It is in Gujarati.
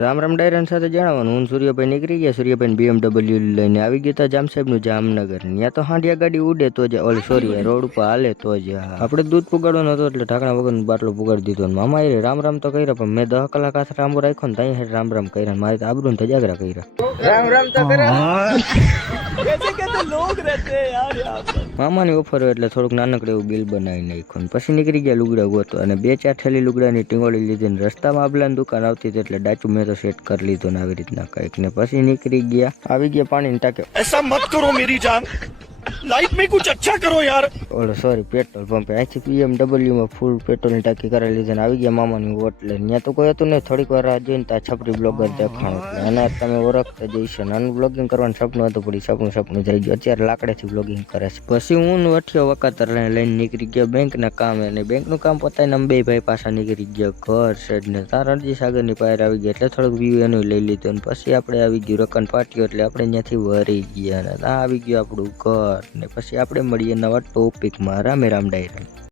રામ રામ ડાયરન સાથે જણાવવાનું હું સૂર્યભાઈ નીકળી ગયા. સૂર્યભાઈ BMW લઈને આવી ગયા હતા જામસાહેબનું જામનગર. ત્યાં તો હાંડિયા ગાડી ઉડે તો જ ઓલ સોરી રોડ ઉપર હાલે તો જ આપણે દૂધ પુગાડવાનું હતું એટલે ઢાંકણા વગરનો બાટલો પુગાડી દીધો. મામા એ રામ રામ તો કર્યા પણ મેં 10 કલાક હાથ રાંબો રાખ્યો ને ત્યાં રામ રામ કર્યા. મારે તો આબરૂ ને તજાગરા કર્યા. રામ રામ તો कैसे कैसे लोग रहते हैं यार यहाँ पर. મામાની ઓફર હોય એટલે થોડુંક નાનકડું એવું બિલ બનાવી નાખ્યું. પછી નીકળી ગયા લુગડા ગોતો અને 2-4 થેલી લુગડાની ટીંગોળી લીધી ને રસ્તામાં આબલાની દુકાન આવતી હતી એટલે ડાચું મેં તો સેટ કરી લીધો ને આવી રીતના કંઈક ને પછી નીકળી ગયા. આવી ગયા પાણીની ટાંકે. એસા મત કરો મેરી જાન, લાઈફ में कुछ अच्छा करो यार. ઓલો સોરી પેટ્રોલ પંપે અહીંથી BMW માં ફૂલ પેટ્રોલની ટાંકી કરાવી લીધી ને આવી ગયા મામાની હોટલે. ત્યાં તો કોઈ હતું નહીં. થોડીક વાર રાહ જોઈને ત્યાં છપરી બ્લોગર દેખાણું એટલે અને તમે ઓળખતા જઈશો. નાનું બ્લોગિંગ કરવાનું સપનું હતું પડી સપનું થઈ ગયું. અત્યારે લાકડેથી બ્લોગિંગ કરે છે. પછી હું વઠ્યો વકાતર લઈને નીકળી ગયો બેંકના કામે અને બેંકનું કામ પતાવીને અમે બે ભાઈ પાછા નીકળી ગયા ઘર સાઈડ ને. ત્યાં રણજી સાગરની પાયર આવી ગયા એટલે થોડુંક વ્યૂ એનું લઈ લીધું અને પછી આપણે આવી ગયું રકન પાટીઓ એટલે આપણે ત્યાંથી વરી ગયા અને ત્યાં આવી ગયું આપણું ઘર ને પછી આપણે મળીએ નવા ટોપિકમાં. રામે રામ ડાયરા.